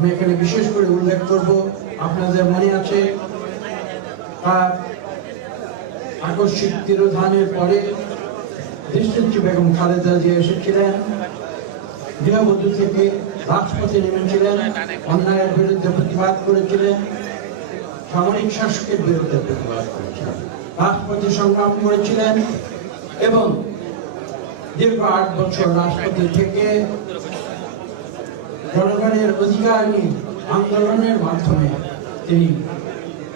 আমি এখানে বিশেষ করে উল্লেখ করব, আপনাদের মনে আছে তার আকস্মিক তিরোধানের পরে দেশনেত্রী বেগম খালেদা জিয়া এসেছিলেন, গৃহবধূ থেকে রাজপথে নেমেছিলেন, অন্যায়ের বিরুদ্ধে প্রতিবাদ করেছিলেন, সামরিক শাসকের বিরুদ্ধে প্রতিবাদ করেছিলেন, রাজপথে সংগ্রাম করেছিলেন এবং দীর্ঘ 8 বছর রাজপথে থেকে জনগণের অধিকার নিয়ে আন্দোলনের মাধ্যমে তিনি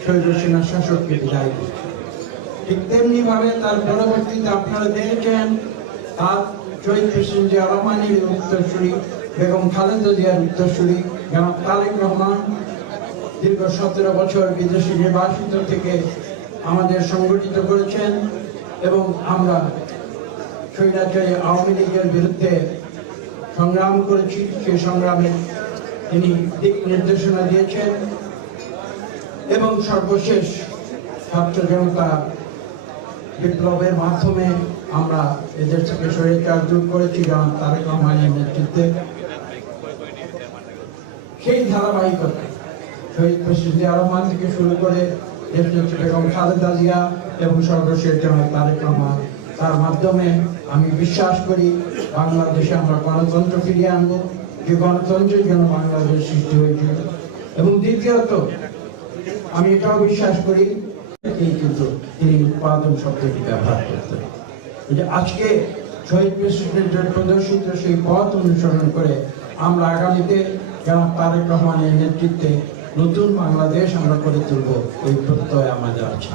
স্বৈরসেনা শাসককে বিদায় দিয়েছেন। ঠিক তেমনি ভাবে তার পরবর্তীতে আপনারা দেখেছেন তার শহীদ প্রেসিডেন্ট জিয়া রহমানের উত্তরসূরি বেগম খালেদা জিয়ার উত্তরসূরি জনাব তারেক রহমান দীর্ঘ 17 বছর বিদেশি নির্বাসিত থেকে আমাদের সংগঠিত করেছেন এবং আমরা স্বৈরাচারী আওয়ামী লীগের বিরুদ্ধে সংগ্রাম করেছি। সেই সংগ্রামে তিনি দিক নির্দেশনা দিয়েছেন এবং সর্বশেষ ছাত্র জনতা বিপ্লবের মাধ্যমে আমরা এদের থেকে স্বৈরাচার দূর করেছি জনাব তারেক রহমানের নেতৃত্বে। সেই ধারাবাহিকতা শহীদ প্রেসিডেন্ট জিয়া রহমান থেকে শুরু করে দেশনেত্রী বেগম খালেদা জিয়া এবং সর্বশেষ জনাব তারেক রহমান, তার মাধ্যমে আমি বিশ্বাস করি বাংলাদেশে আমরা গণতন্ত্র ফিরিয়ে আনবো, যে গণতন্ত্রের জন্য বাংলাদেশ সৃষ্টি হয়েছিল। এবং দ্বিতীয়ত আমি এটাও বিশ্বাস করি কিন্তু তিনি উৎপাদন শব্দটি ব্যবহার করতেন, যে আজকে শহীদ প্রেসিডেন্টের প্রদর্শিত সেই পথ অনুসরণ করে আমরা আগামীতে জনাব তারেক রহমানের নেতৃত্বে নতুন বাংলাদেশ আমরা করে তুলব, ওই প্রত্যয় আমাদের আছে।